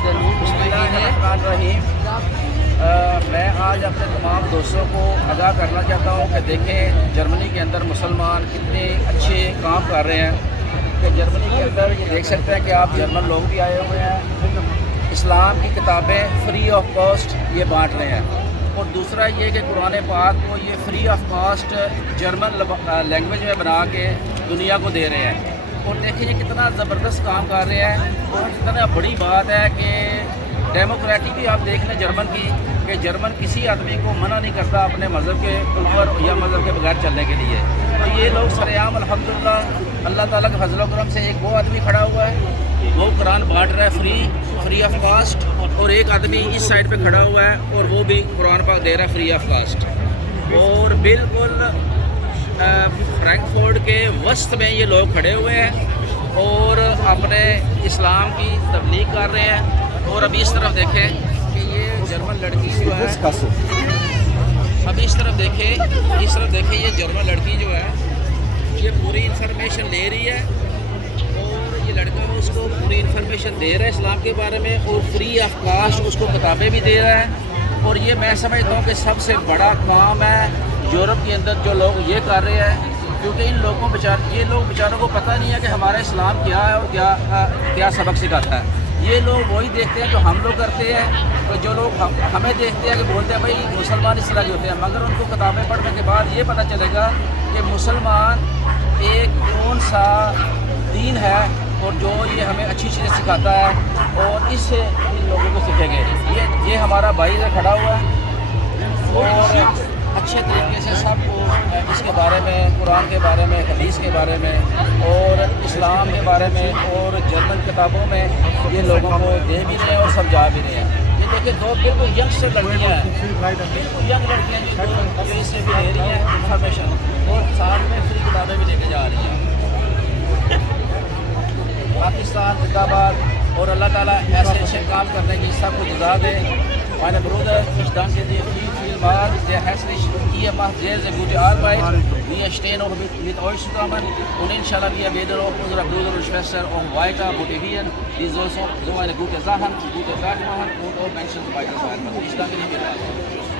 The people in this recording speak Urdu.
بسم اللہ الرحمن الرحیم۔ میں آج اپنے تمام دوستوں کو آگاہ کرنا چاہتا ہوں کہ دیکھیں جرمنی کے اندر مسلمان کتنے اچھے کام کر رہے ہیں کہ جرمنی کے اندر یہ دیکھ سکتے ہیں کہ آپ جرمن لوگ بھی آئے ہوئے ہیں، اسلام کی کتابیں فری آف کاسٹ یہ بانٹ رہے ہیں، اور دوسرا یہ کہ قرآن پاک کو یہ free of cost German language میں بنا کے دنیا کو دے رہے ہیں۔ اور دیکھیں یہ کتنا زبردست کام کر رہے ہیں، اور اتنا بڑی بات ہے کہ ڈیموکریٹی بھی آپ دیکھ لیں جرمن کی، کہ جرمن کسی آدمی کو منع نہیں کرتا اپنے مذہب کے اوپر یا مذہب کے بغیر چلنے کے لیے۔ تو یہ لوگ سرعام الحمدللہ اللہ تعالیٰ کے فضل و کرم سے ایک وہ آدمی کھڑا ہوا ہے، وہ قرآن بانٹ رہا ہے فری آف کاسٹ، اور ایک آدمی اس سائڈ پہ کھڑا ہوا ہے اور وہ بھی قرآن پاک دے رہا ہے فری آف کاسٹ، اور بالکل فرینکفورٹ کے وسط میں یہ لوگ کھڑے ہوئے ہیں اور اپنے اسلام کی تبلیغ کر رہے ہیں۔ اور ابھی اس طرف دیکھیں کہ یہ جرمن لڑکی جو ہے، ابھی اس طرف دیکھیں یہ جرمن لڑکی جو ہے یہ پوری انفارمیشن لے رہی ہے، اور یہ لڑکا اس کو پوری انفارمیشن دے رہا ہے اسلام کے بارے میں، اور فری آف کاسٹ اس کو کتابیں بھی دے رہا ہے۔ اور یہ میں سمجھتا ہوں کہ سب سے بڑا کام ہے یورپ کے اندر جو لوگ یہ کر رہے ہیں، کیونکہ یہ لوگ بیچاروں کو پتہ نہیں ہے کہ ہمارا اسلام کیا ہے اور کیا سبق سکھاتا ہے۔ یہ لوگ وہی دیکھتے ہیں جو ہم لوگ کرتے ہیں، اور جو لوگ ہمیں دیکھتے ہیں کہ بولتے ہیں بھائی مسلمان اس طرح کے ہوتے ہیں، مگر ان کو کتابیں پڑھنے کے بعد یہ پتہ چلے گا کہ مسلمان ایک کون سا دین ہے، اور جو یہ ہمیں اچھی چیزیں سکھاتا ہے، اور اس سے ان لوگوں کو سیکھیں گے۔ یہ ہمارا بھائی ادھر کھڑا ہوا ہے، اور اچھے طریقے سے سب کو اس کے بارے میں، قرآن کے بارے میں، حدیث کے بارے میں، اور اسلام کے بارے میں، اور جرمن کتابوں میں یہ لوگوں کو دے بھی رہے ہیں اور سمجھا بھی رہے ہیں۔ یہ دیکھیں دو بالکل ینگ سے لڑکیاں ہیں، بالکل ینگ لڑکیاں جو اس سے بھی لے رہی ہیں انفارمیشن، اور ساتھ میں فری کتابیں بھی لے کے جا رہی ہیں۔ پاکستان زندہ باد، اور اللہ تعالیٰ ایسے اچھے کام کرنے کی سب کو جزا دے۔ Meine Brüder, ich danke dir vielmals, sehr herzlich. Ihr macht sehr, sehr gute Arbeit. Wir stehen auch mit euch zusammen, und inshallah wir werden auch unsere Brüder und Schwestern auch weiter motivieren, die so eine gute Sache, gute Sache machen und auch Menschen weiter sein. Ich danke dir vielmals.